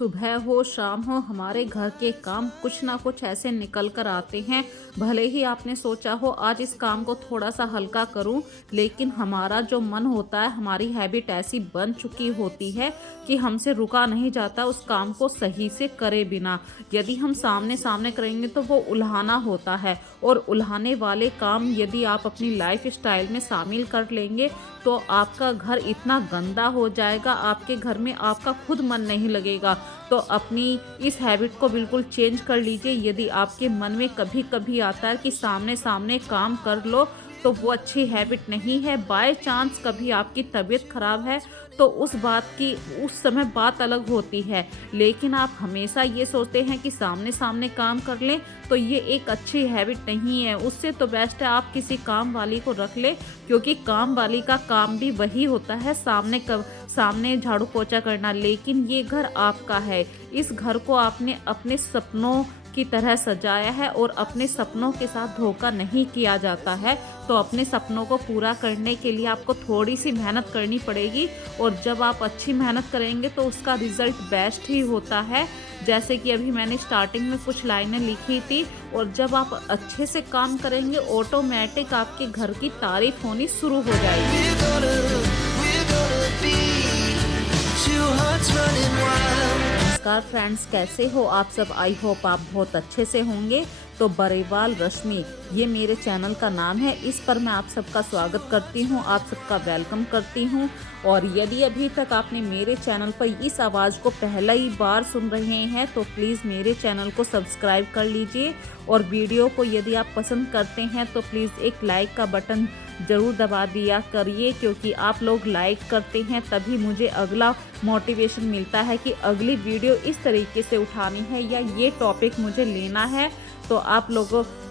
सुबह हो शाम हो हमारे घर के काम कुछ ना कुछ ऐसे निकल कर आते हैं। भले ही आपने सोचा हो आज इस काम को थोड़ा सा हल्का करूं, लेकिन हमारा जो मन होता है, हमारी हैबिट ऐसी बन चुकी होती है कि हमसे रुका नहीं जाता उस काम को सही से करे बिना। यदि हम सामने सामने करेंगे तो वो उल्हाना होता है, और उल्हाने वाले काम यदि आप अपनी लाइफ स्टाइल में शामिल कर लेंगे तो आपका घर इतना गंदा हो जाएगा, आपके घर में आपका खुद मन नहीं लगेगा। तो अपनी इस हैबिट को बिल्कुल चेंज कर लीजिए। यदि आपके मन में कभी कभी आता है कि सामने सामने काम कर लो, तो वो अच्छी हैबिट नहीं है। बाय चांस कभी आपकी तबीयत खराब है तो उस समय बात अलग होती है, लेकिन आप हमेशा ये सोचते हैं कि सामने सामने काम कर लें, तो ये एक अच्छी हैबिट नहीं है। उससे तो बेस्ट है आप किसी काम वाली को रख ले, क्योंकि काम वाली का काम भी वही होता है, सामने झाड़ू पोछा करना। लेकिन ये घर आपका है, इस घर को आपने अपने सपनों की तरह सजाया है, और अपने सपनों के साथ धोखा नहीं किया जाता है। तो अपने सपनों को पूरा करने के लिए आपको थोड़ी सी मेहनत करनी पड़ेगी, और जब आप अच्छी मेहनत करेंगे तो उसका रिजल्ट बेस्ट ही होता है। जैसे कि अभी मैंने स्टार्टिंग में कुछ लाइनें लिखी थी, और जब आप अच्छे से काम करेंगे ऑटोमेटिक आपके घर की तारीफ होनी शुरू हो जाएगी। नमस्कार फ्रेंड्स, कैसे हो आप सब? आई होप आप बहुत अच्छे से होंगे। तो बरेवाल रश्मि ये मेरे चैनल का नाम है, इस पर मैं आप सबका स्वागत करती हूँ, आप सबका वेलकम करती हूँ। और यदि अभी तक आपने मेरे चैनल पर इस आवाज़ को पहला ही बार सुन रहे हैं तो प्लीज़ मेरे चैनल को सब्सक्राइब कर लीजिए, और वीडियो को यदि आप पसंद करते हैं तो प्लीज़ एक लाइक का बटन ज़रूर दबा दिया करिए, क्योंकि आप लोग लाइक करते हैं तभी मुझे अगला मोटिवेशन मिलता है कि अगली वीडियो इस तरीके से उठानी है या ये टॉपिक मुझे लेना है। तो आप लोग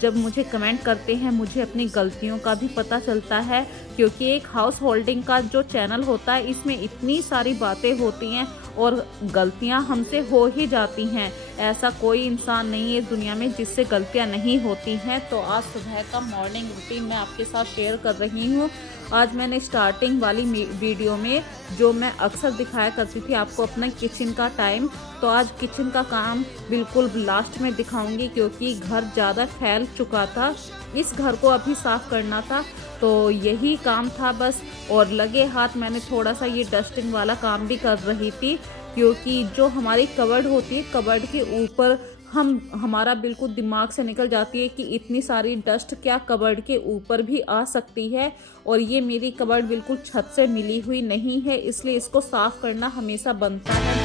जब मुझे कमेंट करते हैं, मुझे अपनी गलतियों का भी पता चलता है, क्योंकि एक हाउस होल्डिंग का जो चैनल होता है इसमें इतनी सारी बातें होती हैं और गलतियां हमसे हो ही जाती हैं। ऐसा कोई इंसान नहीं है दुनिया में जिससे गलतियां नहीं होती हैं। तो आज सुबह का मॉर्निंग रूटीन मैं आपके साथ शेयर कर रही हूँ। आज मैंने स्टार्टिंग वाली वीडियो में जो मैं अक्सर दिखाया करती थी आपको अपना किचन का टाइम, तो आज किचन का काम बिल्कुल लास्ट में दिखाऊंगी, क्योंकि घर ज़्यादा फैल चुका था, इस घर को अभी साफ़ करना था, तो यही काम था बस। और लगे हाथ मैंने थोड़ा सा ये डस्टिंग वाला काम भी कर रही थी, क्योंकि जो हमारी कबर्ड होती है, कबर्ड के ऊपर हमारा बिल्कुल दिमाग से निकल जाती है कि इतनी सारी डस्ट क्या कबर्ड के ऊपर भी आ सकती है। और ये मेरी कबर्ड बिल्कुल छत से मिली हुई नहीं है, इसलिए इसको साफ़ करना हमेशा बनता है।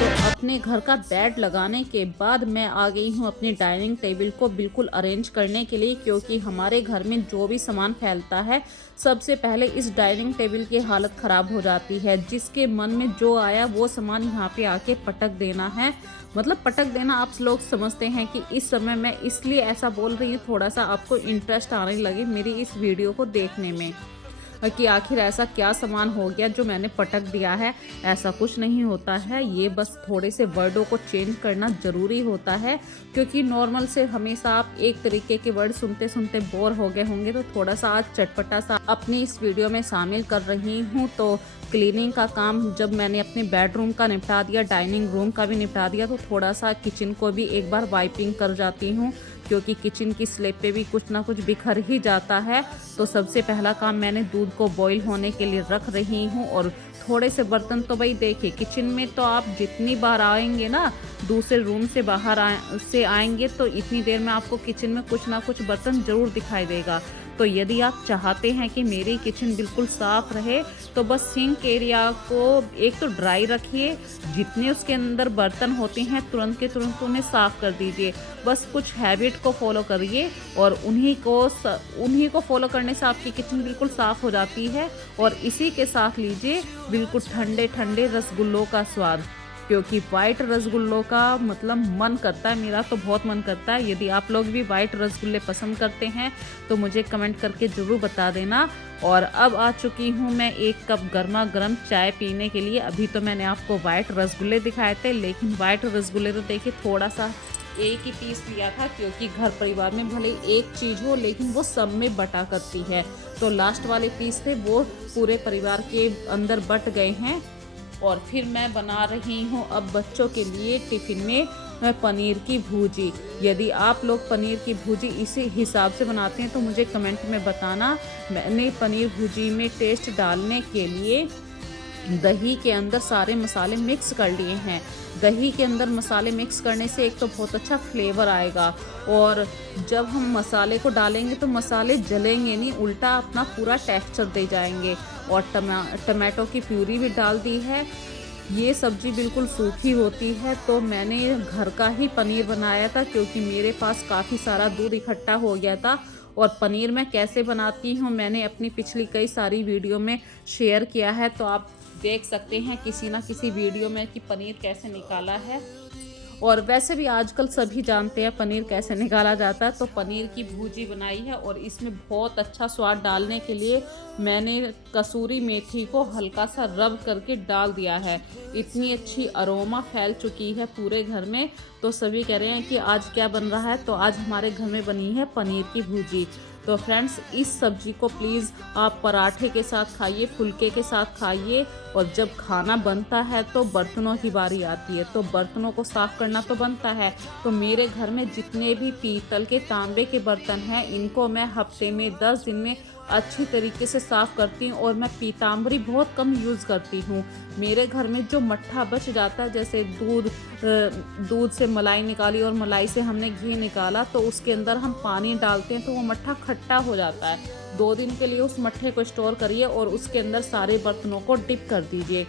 तो अपने घर का बेड लगाने के बाद मैं आ गई हूँ अपनी डाइनिंग टेबल को बिल्कुल अरेंज करने के लिए, क्योंकि हमारे घर में जो भी सामान फैलता है सबसे पहले इस डाइनिंग टेबल की हालत ख़राब हो जाती है। जिसके मन में जो आया वो सामान यहाँ पे आके पटक देना है। मतलब पटक देना आप लोग समझते हैं कि इस समय मैं इसलिए ऐसा बोल रही हूँ, थोड़ा सा आपको इंटरेस्ट आने लगे मेरी इस वीडियो को देखने में, कि आखिर ऐसा क्या सामान हो गया जो मैंने पटक दिया है। ऐसा कुछ नहीं होता है, ये बस थोड़े से वर्डों को चेंज करना ज़रूरी होता है, क्योंकि नॉर्मल से हमेशा आप एक तरीके के वर्ड सुनते सुनते बोर हो गए होंगे। तो थोड़ा सा आज चटपटा सा अपनी इस वीडियो में शामिल कर रही हूँ। तो क्लीनिंग का काम जब मैंने अपने बेडरूम का निपटा दिया, डाइनिंग रूम का भी निपटा दिया, तो थोड़ा सा किचन को भी एक बार वाइपिंग कर जाती हूँ, क्योंकि किचन की स्लैब पे भी कुछ ना कुछ बिखर ही जाता है। तो सबसे पहला काम मैंने दूध को बॉईल होने के लिए रख रही हूँ। और थोड़े से बर्तन तो भाई देखिए, किचन में तो आप जितनी बार आएंगे ना, दूसरे रूम से बाहर आएंगे तो इतनी देर में आपको किचन में कुछ ना कुछ बर्तन ज़रूर दिखाई देगा। तो यदि आप चाहते हैं कि मेरी किचन बिल्कुल साफ़ रहे तो बस सिंक एरिया को एक तो ड्राई रखिए, जितने उसके अंदर बर्तन होते हैं तुरंत के तुरंत उन्हें साफ़ कर दीजिए। बस कुछ हैबिट को फॉलो करिए, और उन्हीं को फॉलो करने से आपकी किचन बिल्कुल साफ़ हो जाती है। और इसी के साथ लीजिए बिल्कुल ठंडे ठंडे रसगुल्लों का स्वाद, क्योंकि वाइट रसगुल्लों का मतलब मन करता है, मेरा तो बहुत मन करता है। यदि आप लोग भी वाइट रसगुल्ले पसंद करते हैं तो मुझे कमेंट करके ज़रूर बता देना। और अब आ चुकी हूँ मैं एक कप गर्मा गर्म चाय पीने के लिए। अभी तो मैंने आपको वाइट रसगुल्ले दिखाए थे, लेकिन वाइट रसगुल्ले तो देखिए थोड़ा सा एक ही पीस लिया था, क्योंकि घर परिवार में भले एक चीज़ हो लेकिन वो सब में बटा करती है। तो लास्ट वाले पीस थे वो पूरे परिवार के अंदर बट गए हैं। और फिर मैं बना रही हूँ अब बच्चों के लिए टिफ़िन में पनीर की भुर्जी। यदि आप लोग पनीर की भुर्जी इसी हिसाब से बनाते हैं तो मुझे कमेंट में बताना। मैंने पनीर भुर्जी में टेस्ट डालने के लिए दही के अंदर सारे मसाले मिक्स कर लिए हैं। दही के अंदर मसाले मिक्स करने से एक तो बहुत अच्छा फ्लेवर आएगा, और जब हम मसाले को डालेंगे तो मसाले जलेंगे नहीं, उल्टा अपना पूरा टेक्सचर दे जाएंगे। और टमाटो की प्यूरी भी डाल दी है। ये सब्ज़ी बिल्कुल सूखी होती है, तो मैंने घर का ही पनीर बनाया था, क्योंकि मेरे पास काफ़ी सारा दूध इकट्ठा हो गया था। और पनीर मैं कैसे बनाती हूँ मैंने अपनी पिछली कई सारी वीडियो में शेयर किया है, तो आप देख सकते हैं किसी ना किसी वीडियो में कि पनीर कैसे निकाला है। और वैसे भी आजकल सभी जानते हैं पनीर कैसे निकाला जाता है। तो पनीर की भुर्जी बनाई है, और इसमें बहुत अच्छा स्वाद डालने के लिए मैंने कसूरी मेथी को हल्का सा रब करके डाल दिया है। इतनी अच्छी अरोमा फैल चुकी है पूरे घर में, तो सभी कह रहे हैं कि आज क्या बन रहा है। तो आज हमारे घर में बनी है पनीर की भुर्जी। तो फ्रेंड्स, इस सब्ज़ी को प्लीज़ आप पराठे के साथ खाइए, फुल्के के साथ खाइए। और जब खाना बनता है तो बर्तनों की बारी आती है, तो बर्तनों को साफ़ करना तो बनता है। तो मेरे घर में जितने भी पीतल के, तांबे के बर्तन हैं, इनको मैं हफ्ते में 10 दिन में अच्छी तरीके से साफ़ करती हूँ। और मैं पीताम्बरी बहुत कम यूज़ करती हूँ। मेरे घर में जो मट्ठा बच जाता है, जैसे दूध से मलाई निकाली और मलाई से हमने घी निकाला, तो उसके अंदर हम पानी डालते हैं तो वो मट्ठा खट्टा हो जाता है। 2 दिन के लिए उस मट्ठे को स्टोर करिए और उसके अंदर सारे बर्तनों को डिप कर दीजिए।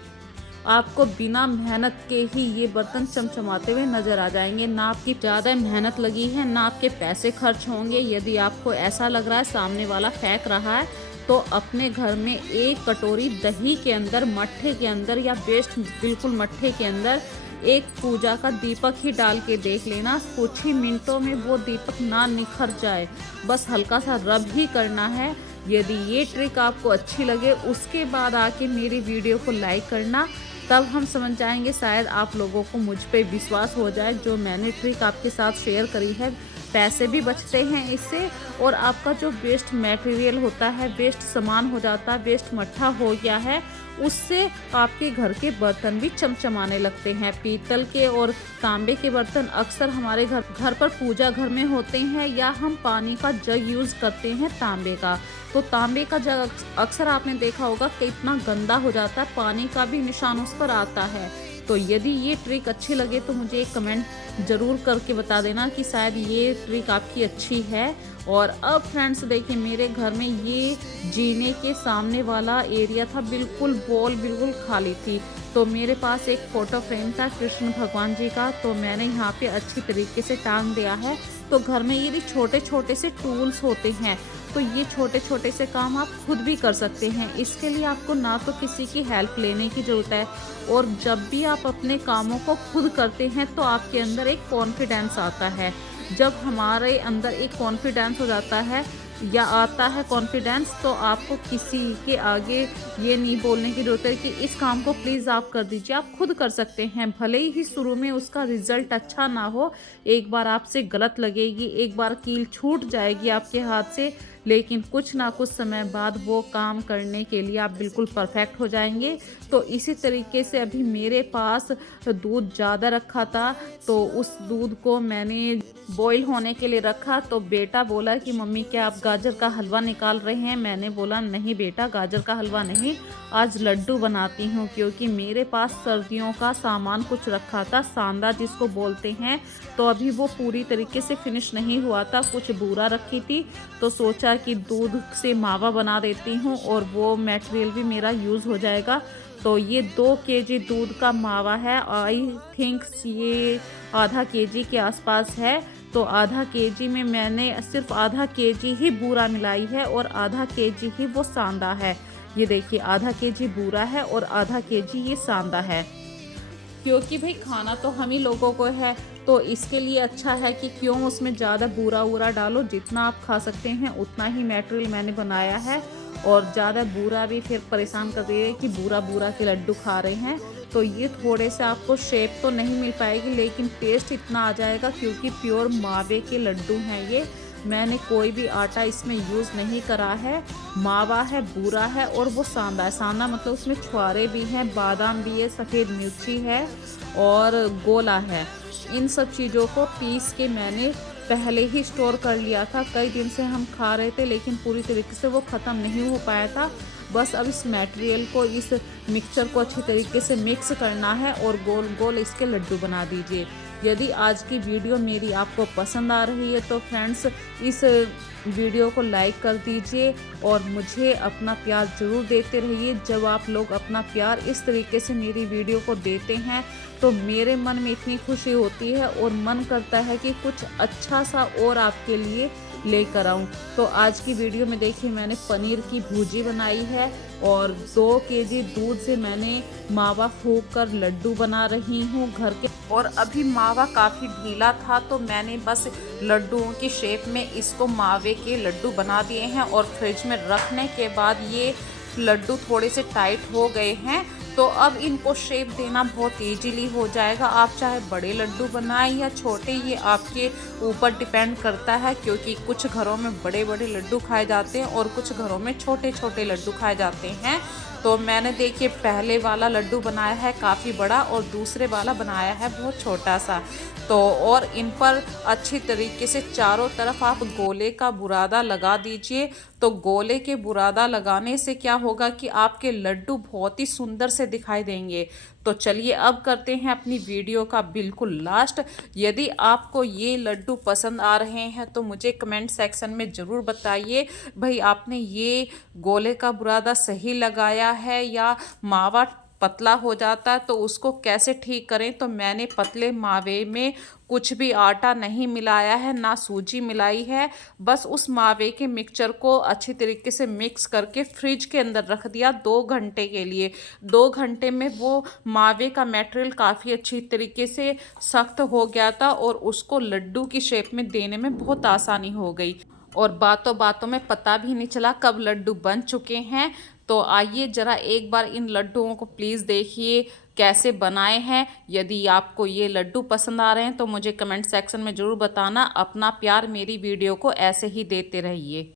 आपको बिना मेहनत के ही ये बर्तन चमचमाते हुए नज़र आ जाएंगे। ना आपकी ज़्यादा मेहनत लगी है, ना आपके पैसे खर्च होंगे। यदि आपको ऐसा लग रहा है सामने वाला फेंक रहा है, तो अपने घर में 1 कटोरी दही के अंदर, मट्ठे के अंदर, या वेस्ट बिल्कुल मट्ठे के अंदर एक पूजा का दीपक ही डाल के देख लेना। कुछ ही मिनटों में वो दीपक ना निखर जाए, बस हल्का सा रब ही करना है। यदि ये ट्रिक आपको अच्छी लगे, उसके बाद आके मेरी वीडियो को लाइक करना, तब हम समझ जाएंगे, शायद आप लोगों को मुझ पे विश्वास हो जाए। जो मैंने ट्रिक आपके साथ शेयर करी है, पैसे भी बचते हैं इससे, और आपका जो वेस्ट मटेरियल होता है, वेस्ट सामान हो जाता है, वेस्ट मट्ठा हो गया है, उससे आपके घर के बर्तन भी चमचमाने लगते हैं। पीतल के और तांबे के बर्तन अक्सर हमारे घर पर पूजा घर में होते हैं, या हम पानी का जग यूज़ करते हैं तांबे का। तो तांबे का जग अक्सर आपने देखा होगा कि इतना गंदा हो जाता है, पानी का भी निशान उस पर आता है। तो यदि ये ट्रिक अच्छी लगे तो मुझे एक कमेंट ज़रूर करके बता देना कि शायद ये ट्रिक आपकी अच्छी है। और अब फ्रेंड्स देखिए, मेरे घर में ये जीने के सामने वाला एरिया था, बिल्कुल वॉल बिल्कुल खाली थी। तो मेरे पास एक फ़ोटो फ्रेम था कृष्ण भगवान जी का, तो मैंने यहाँ पे अच्छी तरीके से टांग दिया है। तो घर में ये छोटे छोटे से टूल्स होते हैं, तो ये छोटे छोटे से काम आप खुद भी कर सकते हैं। इसके लिए आपको ना तो किसी की हेल्प लेने की ज़रूरत है, और जब भी आप अपने कामों को खुद करते हैं तो आपके अंदर एक कॉन्फिडेंस आता है। जब हमारे अंदर एक कॉन्फिडेंस हो जाता है या आता है कॉन्फिडेंस, तो आपको किसी के आगे ये नहीं बोलने की ज़रूरत है कि इस काम को प्लीज़ आप कर दीजिए। आप खुद कर सकते हैं, भले ही शुरू में उसका रिज़ल्ट अच्छा ना हो, एक बार आपसे गलत लगेगी, एक बार कील छूट जाएगी आपके हाथ से, लेकिन कुछ ना कुछ समय बाद वो काम करने के लिए आप बिल्कुल परफेक्ट हो जाएंगे। तो इसी तरीके से अभी मेरे पास दूध ज़्यादा रखा था, तो उस दूध को मैंने बॉईल होने के लिए रखा। तो बेटा बोला कि मम्मी क्या आप गाजर का हलवा निकाल रहे हैं? मैंने बोला नहीं बेटा, गाजर का हलवा नहीं, आज लड्डू बनाती हूँ, क्योंकि मेरे पास सर्दियों का सामान कुछ रखा था, सांदा जिसको बोलते हैं। तो अभी वो पूरी तरीके से फिनिश नहीं हुआ था, कुछ बूरा रखी थी। तो सोचा कि दूध से मावा बना देती हूँ और वो मटेरियल भी मेरा यूज़ हो जाएगा। तो ये 2 केजी दूध का मावा है, आई थिंक ये आधा केजी के आसपास है। तो आधा केजी में मैंने सिर्फ आधा केजी ही बूरा मिलाई है और आधा केजी ही वो सांदा है। ये देखिए, आधा केजी बूरा है और आधा केजी ये सांदा है। क्योंकि भाई खाना तो हम ही लोगों को है, तो इसके लिए अच्छा है कि क्यों उसमें ज़्यादा बूरा वूरा डालो। जितना आप खा सकते हैं उतना ही मटेरियल मैंने बनाया है, और ज़्यादा बूरा भी फिर परेशान कर दिए कि बूरा बूरा के लड्डू खा रहे हैं। तो ये थोड़े से आपको शेप तो नहीं मिल पाएगी, लेकिन टेस्ट इतना आ जाएगा क्योंकि प्योर मावे के लड्डू हैं ये। मैंने कोई भी आटा इसमें यूज़ नहीं करा है, मावा है, बूरा है और वो सांदा है। सांदा मतलब उसमें छुआरे भी हैं, बादाम भी है, सफ़ेद मिर्ची है और गोला है। इन सब चीज़ों को पीस के मैंने पहले ही स्टोर कर लिया था। कई दिन से हम खा रहे थे लेकिन पूरी तरीके से वो ख़त्म नहीं हो पाया था। बस अब इस मटेरियल को, इस मिक्सचर को अच्छी तरीके से मिक्स करना है और गोल गोल इसके लड्डू बना दीजिए। यदि आज की वीडियो मेरी आपको पसंद आ रही है तो फ्रेंड्स इस वीडियो को लाइक कर दीजिए और मुझे अपना प्यार ज़रूर देते रहिए। जब आप लोग अपना प्यार इस तरीके से मेरी वीडियो को देते हैं तो मेरे मन में इतनी खुशी होती है और मन करता है कि कुछ अच्छा सा और आपके लिए लेकर आऊँ। तो आज की वीडियो में देखिए मैंने पनीर की भुर्जी बनाई है और 2 केजी दूध से मैंने मावा फूंक कर लड्डू बना रही हूँ घर के। और अभी मावा काफ़ी ढीला था तो मैंने बस लड्डुओं की शेप में इसको मावे के लड्डू बना दिए हैं और फ्रिज में रखने के बाद ये लड्डू थोड़े से टाइट हो गए हैं। तो अब इनको शेप देना बहुत इजीली हो जाएगा। आप चाहे बड़े लड्डू बनाएं या छोटे, ये आपके ऊपर डिपेंड करता है क्योंकि कुछ घरों में बड़े बड़े लड्डू खाए जाते हैं और कुछ घरों में छोटे छोटे लड्डू खाए जाते हैं। तो मैंने देखिए पहले वाला लड्डू बनाया है काफ़ी बड़ा और दूसरे वाला बनाया है बहुत छोटा सा। तो और इन पर अच्छी तरीके से चारों तरफ आप गोले का बुरादा लगा दीजिए। तो गोले के बुरादा लगाने से क्या होगा कि आपके लड्डू बहुत ही सुंदर से दिखाई देंगे। तो चलिए अब करते हैं अपनी वीडियो का बिल्कुल लास्ट। यदि आपको ये लड्डू पसंद आ रहे हैं तो मुझे कमेंट सेक्शन में ज़रूर बताइए भाई आपने ये गोले का बुरादा सही लगाया है या मावा पतला हो जाता है तो उसको कैसे ठीक करें। तो मैंने पतले मावे में कुछ भी आटा नहीं मिलाया है, ना सूजी मिलाई है, बस उस मावे के मिक्सचर को अच्छी तरीके से मिक्स करके फ्रिज के अंदर रख दिया 2 घंटे के लिए। 2 घंटे में वो मावे का मटेरियल काफ़ी अच्छी तरीके से सख्त हो गया था और उसको लड्डू की शेप में देने में बहुत आसानी हो गई और बातों बातों में पता भी नहीं चला कब लड्डू बन चुके हैं। तो आइए ज़रा एक बार इन लड्डुओं को प्लीज़ देखिए कैसे बनाए हैं। यदि आपको ये लड्डू पसंद आ रहे हैं तो मुझे कमेंट सेक्शन में ज़रूर बताना। अपना प्यार मेरी वीडियो को ऐसे ही देते रहिए।